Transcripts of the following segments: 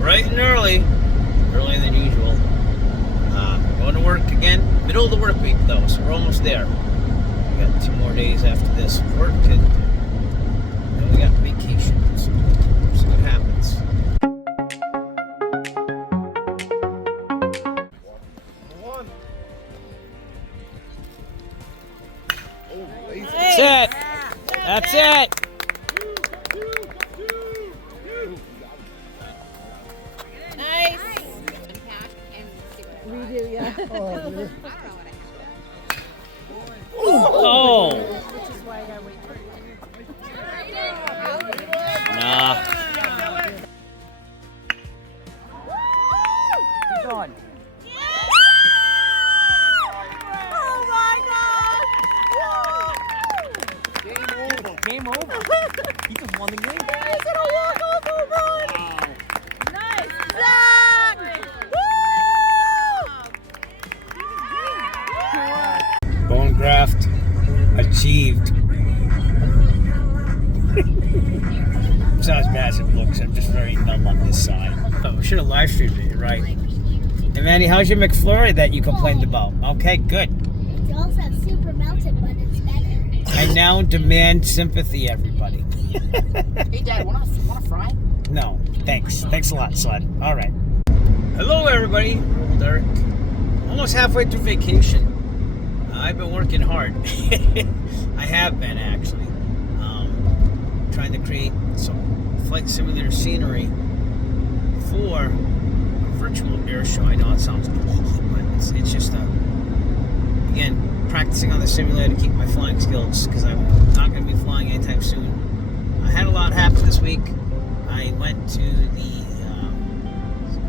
bright and early, earlier than usual. Going to work again, middle of the work week though, so we're almost there. We got 2 more days after this work, and then we got vacation. So we'll see what happens. That's it. That's it. Nice. We do, yeah. Oh. Which is why I gotta wait for you. Nah. Keep going. Game over. He just won the game. He's gonna walk over, bud. Wow. Nice. Zach! Woo! Bone graft achieved. It's not as bad as it looks. I'm just very numb on this side. Oh, we should have live streamed it, right? Hey, Manny, how's your McFlurry that you complained about? Okay, good. It's also super melted, but it's better. I now demand sympathy, everybody. Hey, Dad, want a fry? No, thanks. Thanks a lot, son. All right. Hello, everybody. Derek. Almost halfway through vacation. I've been working hard. I have been, actually. Trying to create some flight simulator scenery for a virtual air show. I know it sounds cool, but it's just again, practicing on the simulator to keep my flying skills, because I'm not going to be flying anytime soon. I had a lot happen this week. I went to the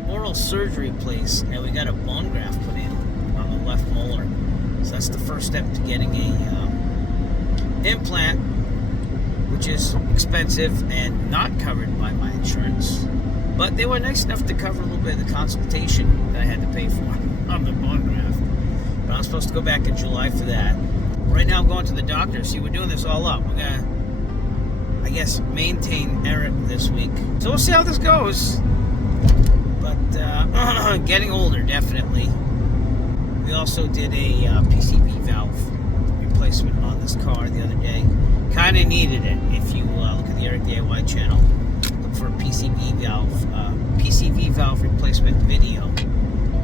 oral surgery place, and we got a bone graft put in on the left molar. So that's the first step to getting a implant, which is expensive and not covered by my insurance. But they were nice enough to cover a little bit of the consultation that I had to pay for on the bone graft. But I'm supposed to go back in July for that. Right now I'm going to the doctor. See, we're doing this all up. We're gonna, I guess, maintain Eric this week. So we'll see how this goes. But getting older, definitely. We also did a PCV valve replacement on this car the other day. Kind of needed it. If you look at the Eric DIY channel, look for a PCV valve replacement video,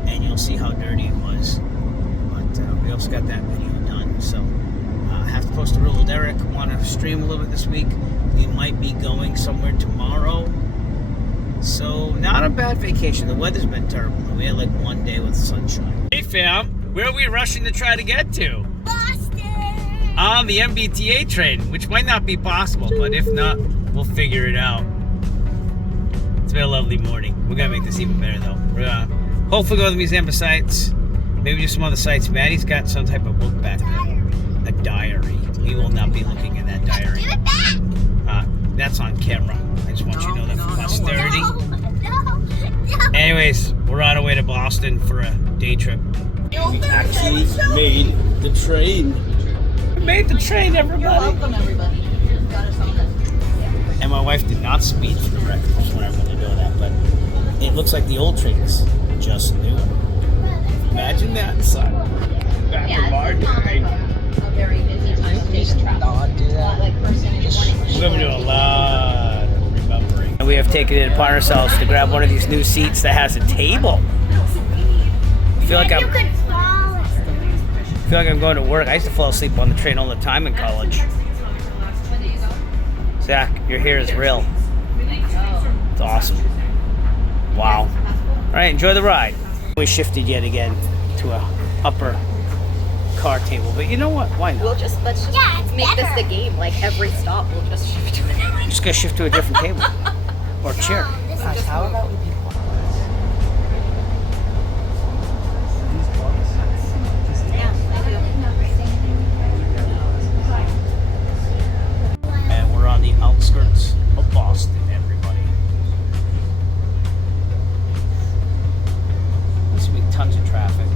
and you'll see how dirty it was. But we also got that video done. So I have to post a reel with Eric. Want to stream a little bit this week. We might be going somewhere tomorrow. So not a bad vacation. The weather's been terrible. We had like 1 day with sunshine. Hey fam, where are we rushing to try to get to? Boston! On the MBTA train, which might not be possible, but if not, we'll figure it out. It's been a lovely morning. We're gonna make this even better though. We're gonna hopefully go to the Museum of Sights, maybe just some other sites. Maddie's got some type of book back there. A diary. We will not be looking at that diary. Give it back! That's on camera. I just want you to know that for posterity. No. Anyways, we're on our way to Boston for a day trip. We actually made the train. We made the train, everybody. You're welcome, everybody. Got us on this. And my wife did not speed for the record. Just want everyone to know that. But it looks like the old trains, just new. Imagine that, son. Back in our day. A very busy time of day to travel. Like We're going to do a lot of remembering. And we have taken it upon ourselves to grab one of these new seats that has a table. I feel like I'm going to work. I used to fall asleep on the train all the time in college. Zach, your hair is real. It's awesome. Wow. All right, enjoy the ride. We shifted yet again to a upper car table, but you know what? Why not? Let's just make this the game. Like every stop, we'll just shift to it. I'm just gonna shift to a different table or chair. Gosh, how about we be And we're on the outskirts of Boston, everybody. There's gonna be tons of traffic.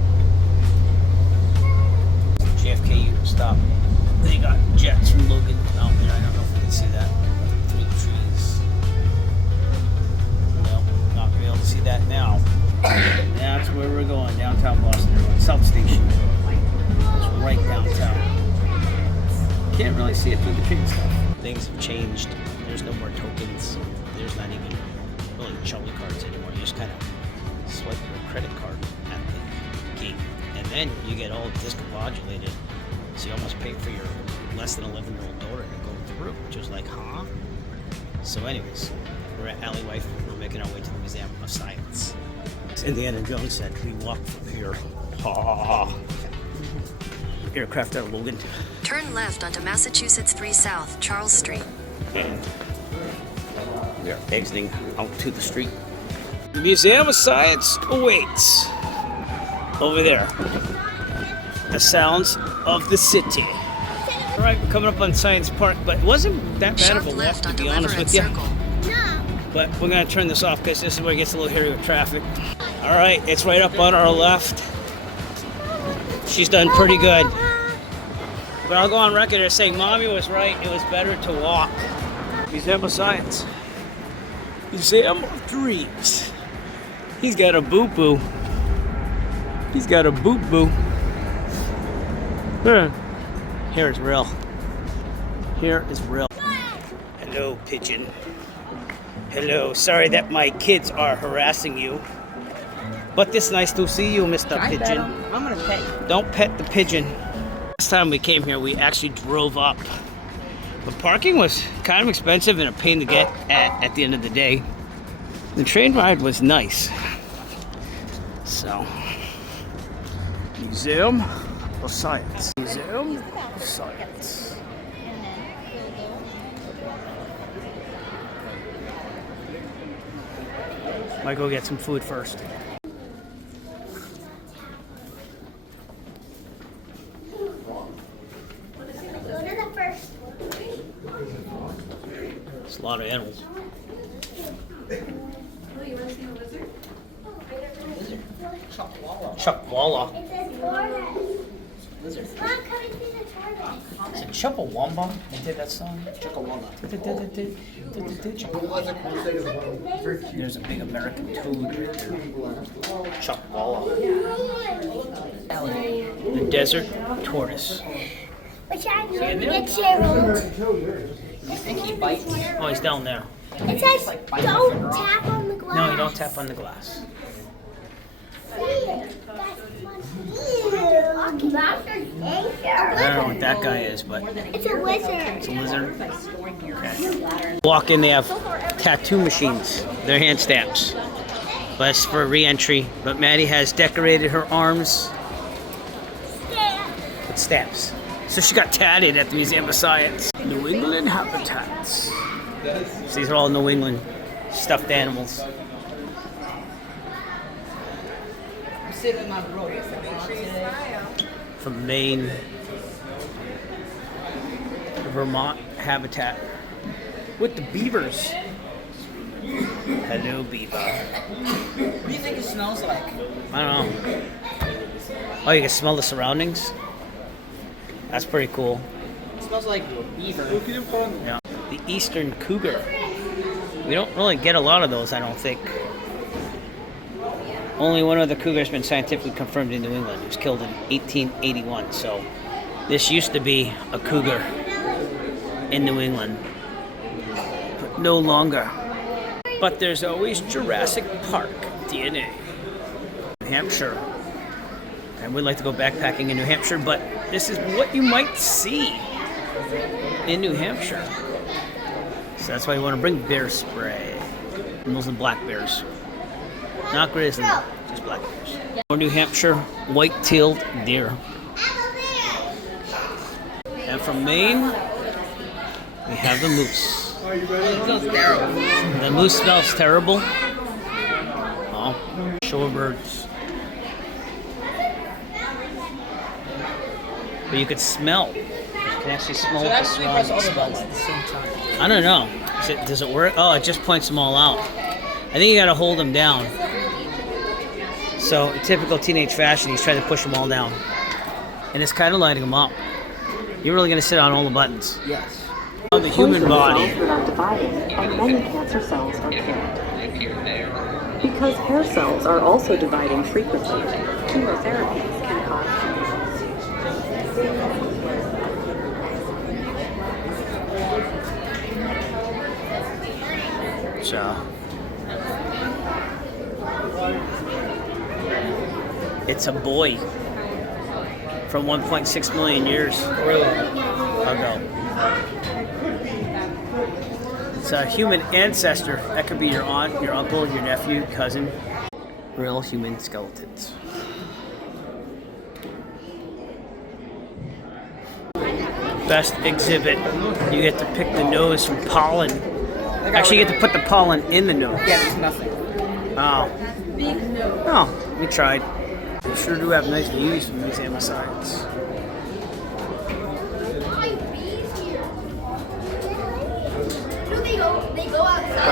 JFK stop. They got jets from Logan out there. I don't know if we can see that through the trees. No, not be able to where we're going, downtown Boston. We're going South Station. It's right downtown. Can't really see it through the train stuff. Things have changed. There's no more tokens. There's not even really trolley cards anymore. You just kind of swipe your credit card at the gate. And then you get all discombobulated. So you almost pay for your less than 11-year-old daughter to go through, which was like, huh? So anyways, we're at Alleyway. We're making our way to the Museum of Science. Indiana Jones said, we walk from here. Ha! Aircraft out of Logan. Turn left onto Massachusetts 3 South, Charles Street. We are exiting out to the street. The Museum of Science awaits. Over there. The sounds of the city. All right, we're coming up on Science Park, but it wasn't that bad of a walk, to be honest with you. But we're gonna turn this off because this is where it gets a little hairy with traffic. All right, it's right up on our left. She's done pretty good. But I'll go on record as saying Mommy was right. It was better to walk. Museum of Science. Museum of Dreams. He's got a boo-boo. He's got a boo-boo. Here is real. Here is real. Hello, pigeon. Hello. Sorry that my kids are harassing you. But it's nice to see you, Mr. Pigeon. I'm gonna pet you. Don't pet the pigeon. Last time we came here, we actually drove up. But parking was kind of expensive and a pain to get at the end of the day. The train ride was nice. So, Museum of Science. Museum of Science. Might go get some food first. It's a lot of animals. Chuck Walla. It says tortoise. Mom, come and see the tortoise. Is it Chuppawamba? They did that song? Chuckawamba. There's a big American toad right there. Chuck Walla. The desert tortoise. Which I know it's your You think he bites? Oh, he's down there. It says don't tap on the glass. No, you don't tap on the glass. I I don't know what that guy is, but It's a lizard. it's a lizard. Okay. Walk in, they have tattoo machines. They're hand stamps. But it's for re-entry. But Maddie has decorated her arms with stamps. So she got tatted at the Museum of Science. New England habitats. So these are all New England stuffed animals. From Maine, Vermont habitat with the beavers. Hello, beaver. What do you think it smells like? I don't know. Oh, you can smell the surroundings? That's pretty cool. It smells like beaver. Yeah. The eastern cougar. We don't really get a lot of those, I don't think. Only one of the cougars has been scientifically confirmed in New England. He was killed in 1881. So this used to be a cougar in New England, but no longer. But there's always Jurassic Park DNA. New Hampshire. I would like to go backpacking in New Hampshire, but this is what you might see in New Hampshire. So that's why you want to bring bear spray. And those are black bears. Not grizzly, just black bears. More New Hampshire white-tailed deer. And from Maine, we have the moose. It smells terrible. The moose smells terrible. Oh, shorebirds. But you could smell. You can actually smell what the So press all surroundings the buttons smell at the like. same time. I don't know. Does it work? Oh, it just points them all out. I think you gotta hold them down. So, in typical teenage fashion, he's trying to push them all down. And it's kind of lighting them up. You're really gonna sit on all the buttons. Yes. On the human body. Cells are not dividing, and many cancer cells are killed. Because hair cells are also dividing frequently, chemotherapies can cause. So it's a boy from 1.6 million years ago. It's a human ancestor. That could be your aunt, your uncle, your nephew, cousin. Real human skeletons. Best exhibit. You get to pick the nose from pollen. Actually, you get to put the pollen in the nose. Yeah, there's nothing. Oh. Oh, we tried. We sure do have nice views from the Museum of Science.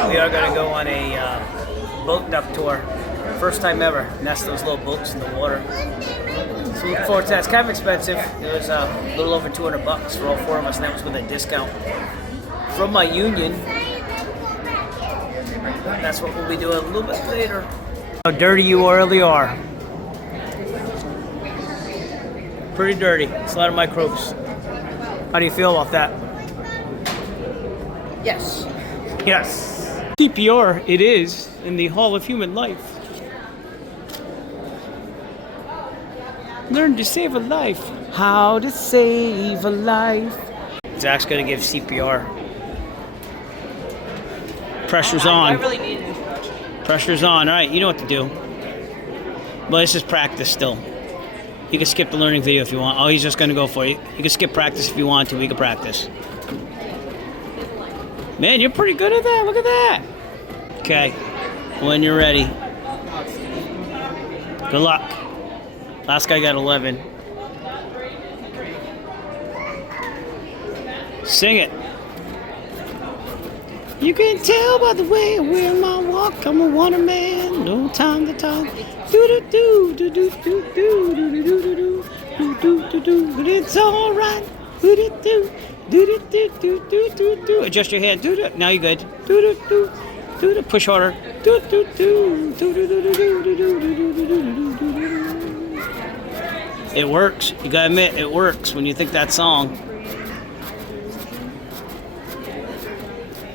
We are going to go on a boat duck tour. First time ever. Nest those little boats in the water. So we look forward to that. It's kind of expensive. It was a little over $200 for all four of us, and that was with a discount from my union. That's what we'll be doing a little bit later. How dirty you really are. Pretty dirty. It's a lot of microbes. How do you feel about that? Yes. Yes. CPR it is in the Hall of Human Life. Learn to save a life. How to save a life. Zach's gonna give CPR. Pressure's on. I really need it. Pressure's on. All right, you know what to do. Well, this is practice still. You can skip the learning video if you want. Oh, he's just gonna go for you. You can skip practice if you want to. We can practice. Man, you're pretty good at that. Look at that. Okay, when you're ready. Good luck. Last guy got 11. Sing it. You can tell by the way I wear my walk, I'm a water man. No time to talk. Do do do do do do do do do do do do do do. But it's all right. Do do do do do do do do do. Adjust your hand. Do do. Now you're good. Do do do do do. Push harder. Do do do do do do do do do do do do do. It works. You gotta admit, it works when you think that song.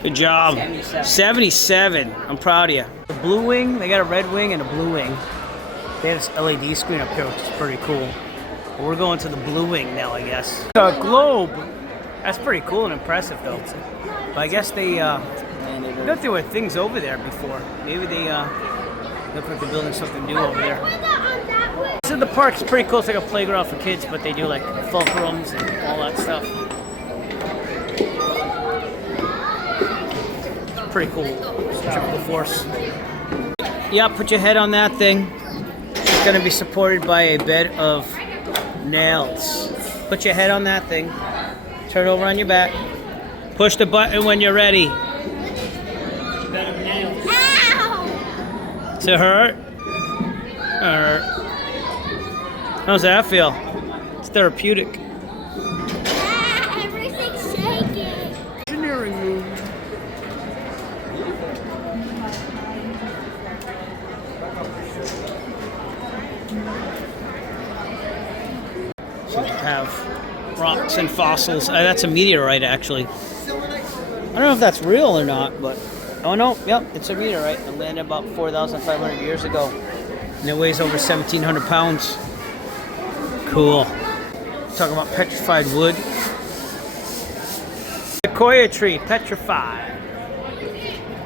Good job. 77. I'm proud of you. The blue wing, they got a red wing and a blue wing. They have this LED screen up here, which is pretty cool. But we're going to the blue wing now, I guess. A globe. That's pretty cool and impressive, though. But I guess they, I thought there were things over there before. Maybe they look like they're building something new over there. So the park's pretty cool. It's like a playground for kids, but they do like fulcrums and all that stuff. Pretty cool. Triple force. Yeah, put your head on that thing. It's gonna be supported by a bed of nails. Put your head on that thing. Turn over on your back. Push the button when you're ready. Bed of nails. Ow! Does it hurt? Hurt. How's that feel? It's therapeutic. Everything's shaking. Engineering room. So we have rocks and fossils. That's a meteorite, actually. I don't know if that's real or not, but oh no, yep, it's a meteorite. It landed about 4,500 years ago, and it weighs over 1,700 pounds. Cool. Talking about petrified wood. Sequoia tree, petrified.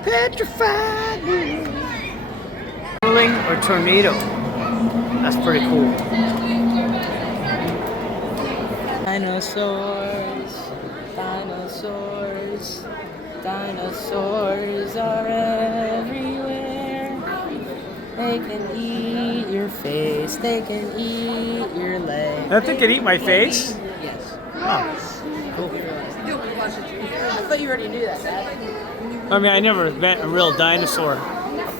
Petrified wood. Whirling or tornado. That's pretty cool. Dinosaurs, dinosaurs, dinosaurs are everywhere. They can eat your face, they can eat your legs. They can eat my face? Yes. Oh, cool. I thought you already knew that, Dad. I mean, I never met a real dinosaur.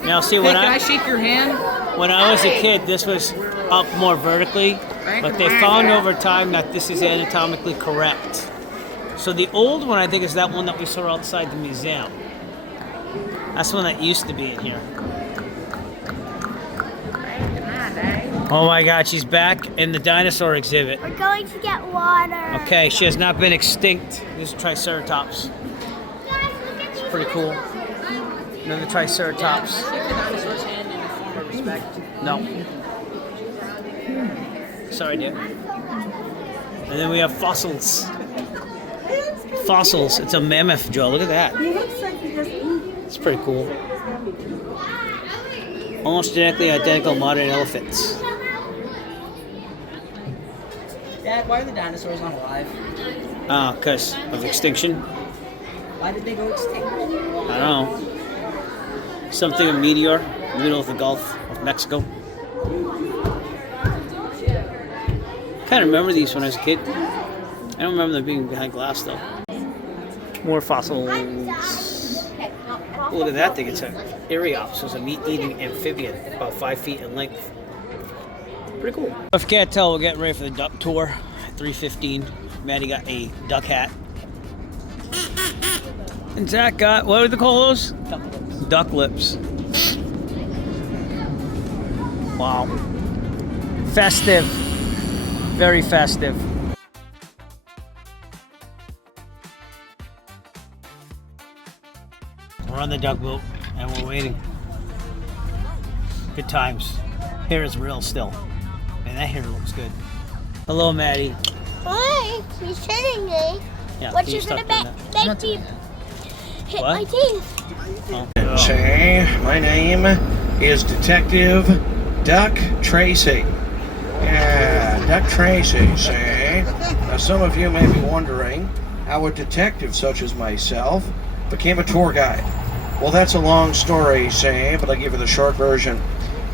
Now, see, when Can I shake your hand? when I was a kid, this was up more vertically, but they found over time that this is anatomically correct. So the old one, I think, is that one that we saw outside the museum. That's the one that used to be in here. Oh my God, she's back in the dinosaur exhibit. We're going to get water. Okay, she has not been extinct. This is Triceratops. Guys, look at these. Pretty cool. Another Triceratops. Shake the dinosaur's hand in a form of respect. No. Sorry, dear. And then we have fossils. Fossils. It's a mammoth, Joe. Look at that. He looks like he just eats. It's pretty cool. Almost genetically identical modern elephants. Dad, why are the dinosaurs not alive? Because of extinction. Why did they go extinct? I don't know. Something a meteor in the middle of the Gulf of Mexico. Kind of remember these when I was a kid. I don't remember them being behind glass though. More fossils. Look at that thing. It's an Eriops. It's a meat-eating amphibian, about 5 feet in length. Pretty cool. If you can't tell, we're getting ready for the duck tour. 3:15. Maddie got a duck hat. And Zach got, what would they call those? Duck lips. Wow. Festive. Very festive. We're on the duck boat and we're waiting. Good times. Hair is real still. Man, that hair looks good. Hello, Maddie. Why? He's hitting me. Yeah, What you you gonna stuck in make me hit What? my teeth? Oh. Say, my name is Detective Duck Tracy. Yeah, Duck Tracy, say. Now, some of you may be wondering how a detective such as myself became a tour guide. Well, that's a long story, say, but I'll give you the short version.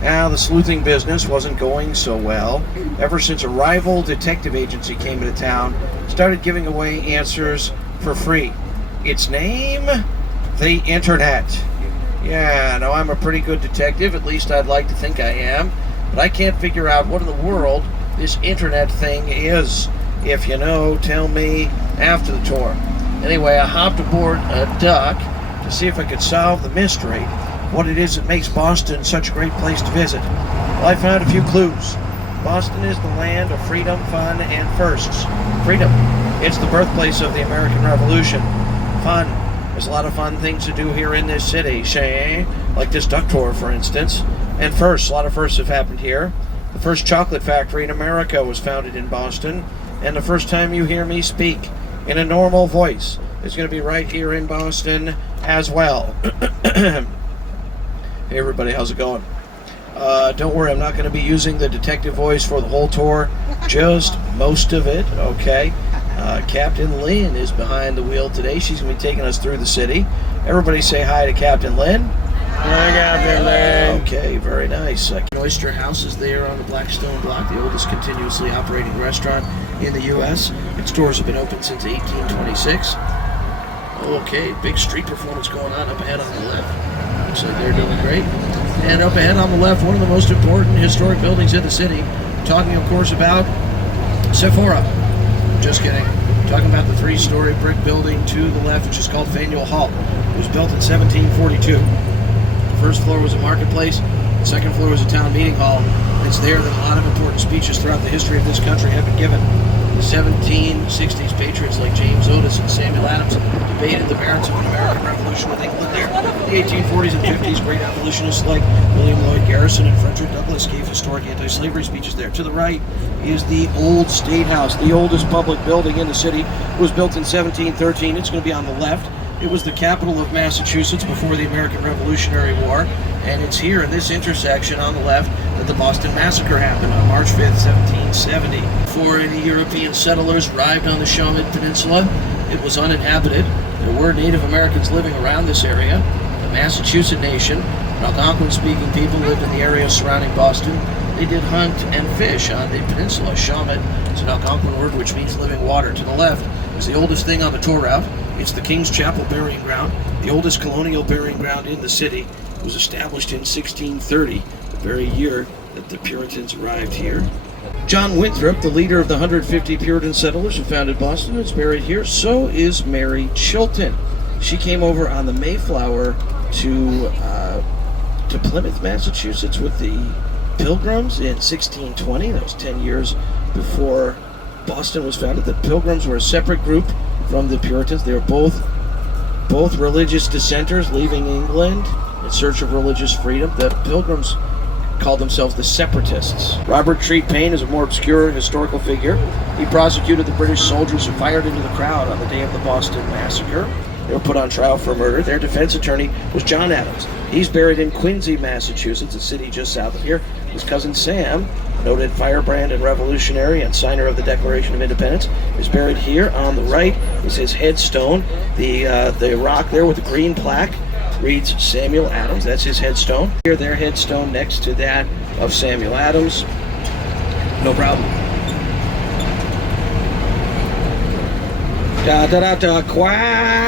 Now, the sleuthing business wasn't going so well ever since a rival detective agency came into town, started giving away answers for free. Its name? The Internet. Yeah, now I'm a pretty good detective, at least I'd like to think I am, but I can't figure out what in the world this Internet thing is. If you know, tell me after the tour. Anyway, I hopped aboard a duck to see if I could solve the mystery, what it is that makes Boston such a great place to visit. Well, I found a few clues. Boston is the land of freedom, fun, and firsts. Freedom. It's the birthplace of the American Revolution. Fun. There's a lot of fun things to do here in this city, say, like this duck tour, for instance. And firsts. A lot of firsts have happened here. The first chocolate factory in America was founded in Boston. And the first time you hear me speak in a normal voice is going to be right here in Boston as well. Hey everybody, how's it going? Don't worry, I'm not going to be using the detective voice for the whole tour, just most of it, okay? Captain Lynn is behind the wheel today. She's going to be taking us through the city. Everybody say hi to Captain Lynn. Hi, Captain Lynn. Okay, very nice. Oyster House is there on the Blackstone Block, the oldest continuously operating restaurant in the U.S. Its doors have been open since 1826. Okay, big street performance going on up ahead on the left. Looks like they're doing great. And up ahead on the left, one of the most important historic buildings in the city. Talking, of course, about Sephora. Just kidding. Talking about the 3-story brick building to the left, which is called Faneuil Hall. It was built in 1742. The first floor was a marketplace. The second floor was a town meeting hall. It's there that a lot of important speeches throughout the history of this country have been given. The 1760s patriots like James Otis and Samuel Adams debated the merits of an American Revolution with England there. The 1840s and 50s, great abolitionists like William Lloyd Garrison and Frederick Douglass gave historic anti-slavery speeches there. To the right is the old State House, the oldest public building in the city. It was built in 1713. It's going to be on the left. It was the capital of Massachusetts before the American Revolutionary War, and it's here in this intersection on the left that the Boston Massacre happened on March 5th, 1770. Before any European settlers arrived on the Shawmut Peninsula, it was uninhabited. There were Native Americans living around this area. The Massachusetts Nation, Algonquin-speaking people lived in the area surrounding Boston. They did hunt and fish on the peninsula. Shawmut is an Algonquin word which means living water. To the left is the oldest thing on the tour route. It's the King's Chapel Burying Ground, the oldest colonial burying ground in the city. It was established in 1630, the very year that the Puritans arrived here. John Winthrop, the leader of the 150 Puritan settlers who founded Boston, is buried here. So is Mary Chilton. She came over on the Mayflower to Plymouth, Massachusetts with the Pilgrims in 1620. That was 10 years before Boston was founded. The Pilgrims were a separate group from the Puritans. They were both religious dissenters leaving England in search of religious freedom. The Pilgrims called themselves the Separatists. Robert Treat Paine is a more obscure historical figure. He prosecuted the British soldiers who fired into the crowd on the day of the Boston Massacre. They were put on trial for murder. Their defense attorney was John Adams. He's buried in Quincy, Massachusetts, a city just south of here. His cousin Sam, noted firebrand and revolutionary and signer of the Declaration of Independence, is buried here. On the right is his headstone. The rock there with the green plaque reads Samuel Adams. That's his headstone. Here, their headstone next to that of Samuel Adams. No problem. Da-da-da-da, quack!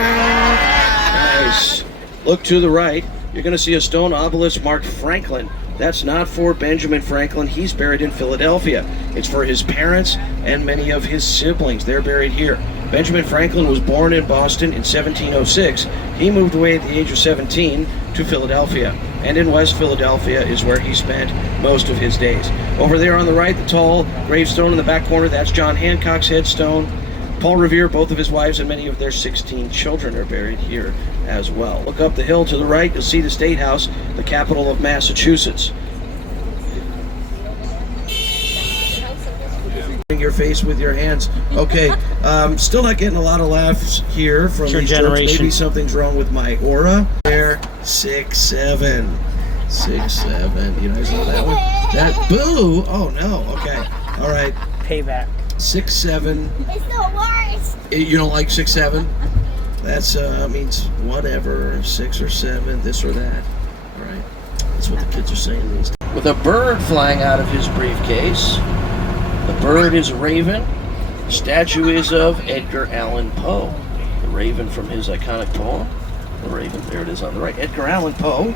Nice. Look to the right. You're going to see a stone obelisk marked Franklin. That's not for Benjamin Franklin. He's buried in Philadelphia. It's for his parents and many of his siblings. They're buried here. Benjamin Franklin was born in Boston in 1706. He moved away at the age of 17 to Philadelphia. And in West Philadelphia is where he spent most of his days. Over there on the right, the tall gravestone in the back corner, that's John Hancock's headstone. Paul Revere, both of his wives, and many of their 16 children are buried here as well. Look up the hill to the right, you'll see the State House, the capital of Massachusetts. Your face with your hands. Okay, still not getting a lot of laughs here from Your these jokes. generation. Maybe something's wrong with my aura. There, 6'7". 6'7". You guys know that one? That, boo! Oh no, okay. All right. Payback. 6'7". It's the worst. You don't like 6'7"? That's means whatever, 6 or 7, this or that. All right, that's what the kids are saying these days. With a bird flying out of his briefcase. The bird is a raven. The statue is of Edgar Allan Poe. The raven from his iconic poem. The raven, there it is on the right. Edgar Allan Poe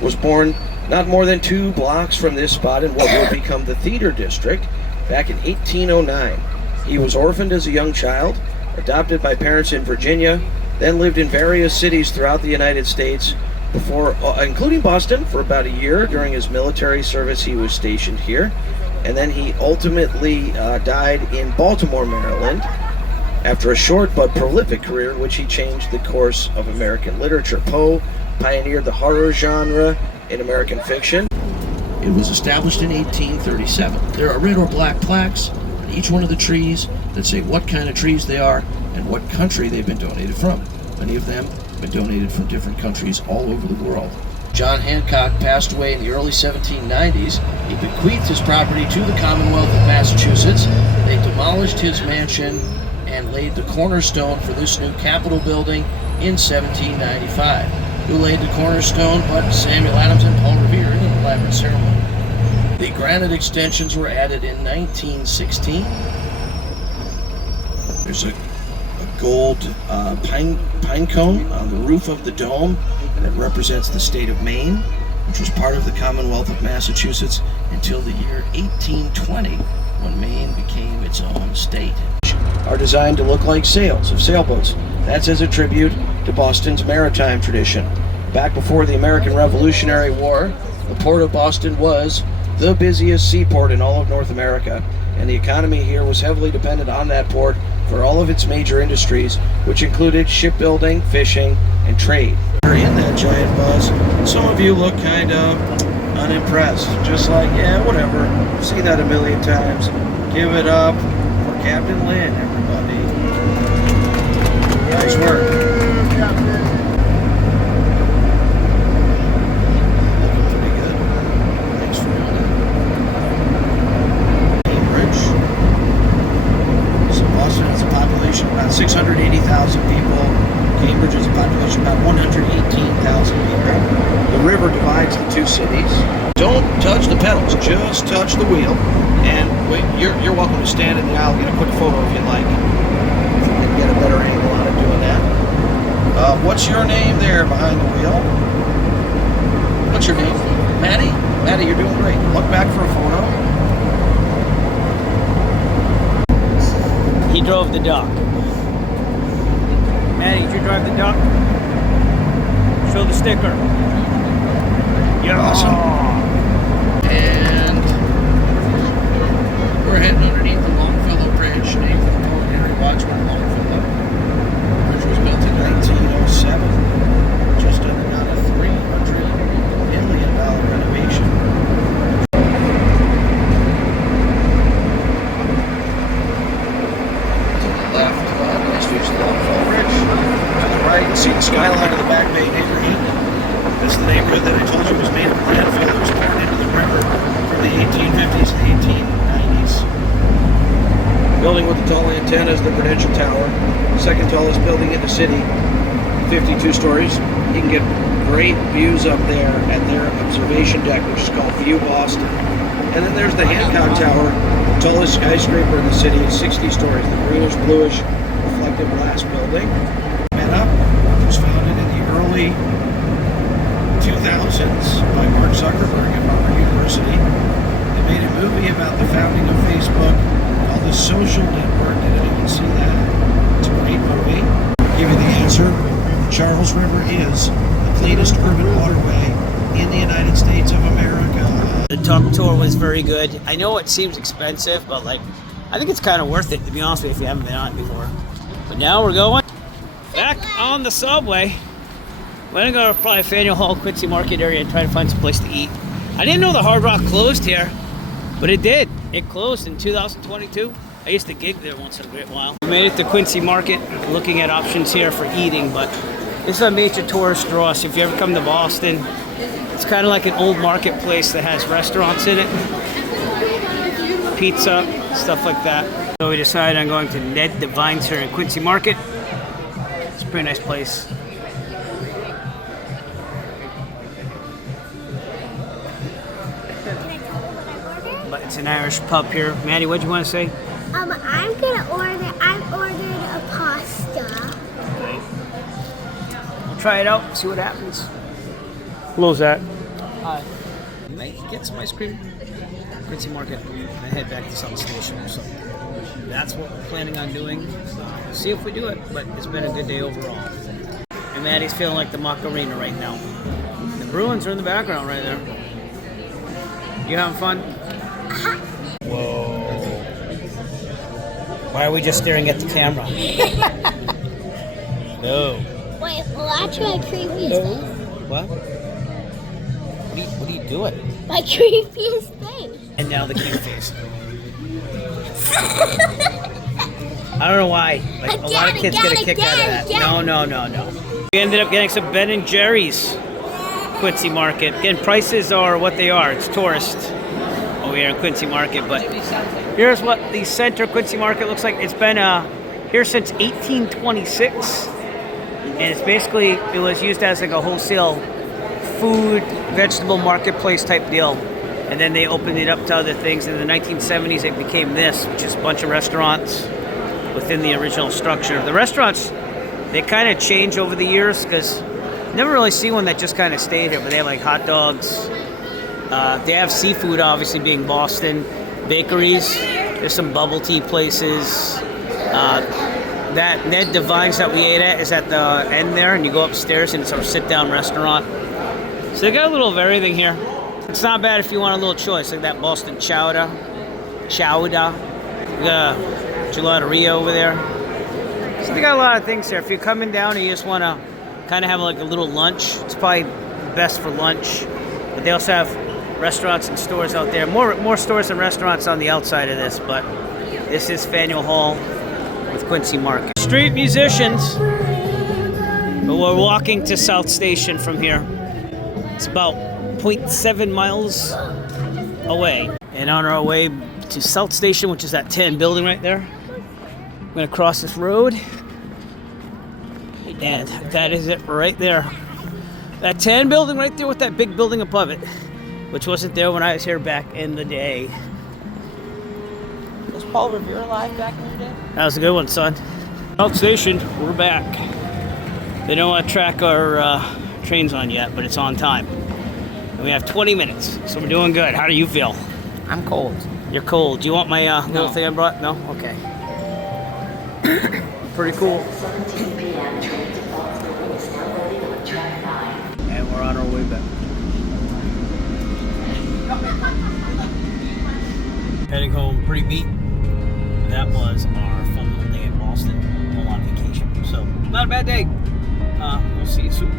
was born not more than 2 blocks from this spot in what will become the Theater District back in 1809. He was orphaned as a young child, adopted by parents in Virginia, then lived in various cities throughout the United States, before, including Boston, for about a year. During his military service, he was stationed here. And then he ultimately died in Baltimore, Maryland, after a short but prolific career in which he changed the course of American literature. Poe pioneered the horror genre in American fiction. It was established in 1837. There are red or black plaques on each one of the trees that say what kind of trees they are and what country they've been donated from. Many of them have been donated from different countries all over the world. John Hancock passed away in the early 1790s. He bequeathed his property to the Commonwealth of Massachusetts. They demolished his mansion and laid the cornerstone for this new Capitol building in 1795. Who laid the cornerstone but Samuel Adams and Paul Revere in an elaborate ceremony. The granite extensions were added in 1916. There's a gold pine cone on the roof of the dome that represents the state of Maine, which was part of the Commonwealth of Massachusetts until the year 1820, when Maine became its own state. Are designed to look like sails of sailboats. That's as a tribute to Boston's maritime tradition. Back before the American Revolutionary War, the port of Boston was the busiest seaport in all of North America, and the economy here was heavily dependent on that port for all of its major industries, which included shipbuilding, fishing, and trade. In that giant bus, some of you look kind of unimpressed, just like, yeah, whatever, I've seen that a million times. Give it up for Captain Lynn, everybody. Nice work. Looking pretty good. Thanks for doing that. Cambridge. So Boston has a population of about 680,000 people. Cambridge has a population of about 118,000 people. The river divides the two cities. Don't touch the pedals, just touch the wheel. And wait, you're welcome to stand in the aisle and get a quick photo if you'd like. If you can get a better angle on it doing that. What's your name there behind the wheel? What's your name? Maddie? Maddie, you're doing great. Look back for a photo. He drove the duck. Manny, did you drive the duck? Show the sticker. Yeah. Awesome. And Number 10 is the Prudential Tower, second tallest building in the city, 52 stories. You can get great views up there at their observation deck, which is called View Boston. And then there's the Hancock Tower, the tallest skyscraper in the city, is 60 stories, the greenish-bluish reflective glass building. Meta was founded in the early 2000s by Mark Zuckerberg at Harvard University. They made a movie about the founding of Facebook called The Social Network. Did anyone see that? It's a great movie. I'll give you the answer. The Charles River is the cleanest urban waterway in the United States of America. The talk tour was very good. I know it seems expensive, but like, I think it's kind of worth it, to be honest with you, if you haven't been on it before. But now we're going back on the subway. We're gonna go to probably Faneuil Hall, Quincy Market area and try to find some place to eat. I didn't know the Hard Rock closed here, but it did. It closed in 2022. I used to gig there once in a great while. We made it to Quincy Market, looking at options here for eating, but this is a major tourist draw, so if you ever come to Boston, it's kind of like an old marketplace that has restaurants in it, pizza, stuff like that. So we decided on going to Ned Devine's here in Quincy Market. It's a pretty nice place. But it's an Irish pub here. Maddie, what'd you want to say? I'm ordered a pasta. Okay. We'll try it out, see what happens. Hello, Zach. Hi. Might get some ice cream. Quincy Market. And head back to South Station. So that's what we're planning on doing. We'll see if we do it, but it's been a good day overall. And Maddie's feeling like the Macarena right now. The Bruins are in the background right there. You having fun? Whoa. Why are we just staring at the camera? No. Wait, watch my creepiest face. What? What are you doing? My creepiest face. And now the cute face. I don't know why. Like, a lot of kids get a kick out of that. No. We ended up getting some Ben & Jerry's Quincy Market. Again, prices are what they are. It's tourist over here in Quincy Market. But here's what the center Quincy Market looks like. It's been here since 1826. And it's basically, it was used as like a wholesale food, vegetable marketplace type deal. And then they opened it up to other things. In the 1970s, it became this, which is a bunch of restaurants within the original structure. The restaurants, they kind of change over the years because never really see one that just kind of stayed here, but they have like hot dogs. They have seafood, obviously, being Boston. Bakeries. There's some bubble tea places. That Ned Devine's that we ate at is at the end there, and you go upstairs and it's our sit-down restaurant. So they got a little of everything here. It's not bad if you want a little choice, like that Boston chowder. We got a gelateria over there. So they got a lot of things here. If you're coming down and you just want to kind of have like a little lunch, it's probably best for lunch. But they also have restaurants and stores out there. More stores and restaurants on the outside of this, but this is Faneuil Hall with Quincy Market. Street musicians. But we're walking to South Station from here. It's about 0.7 miles away. And on our way to South Station, which is that 10 building right there, I'm gonna cross this road. And that is it right there. That 10 building right there with that big building above it, which wasn't there when I was here back in the day. Was Paul Revere alive back in the day? That was a good one, son. South Station, we're back. They don't want to track our trains on yet, but it's on time. And we have 20 minutes, so we're doing good. How do you feel? I'm cold. You're cold. Do you want my little thing I brought? No? Okay. Pretty cool. And we're on our way back. Heading home pretty beat. That was our fun little day in Boston. While on vacation. So, not a bad day. We'll see you soon.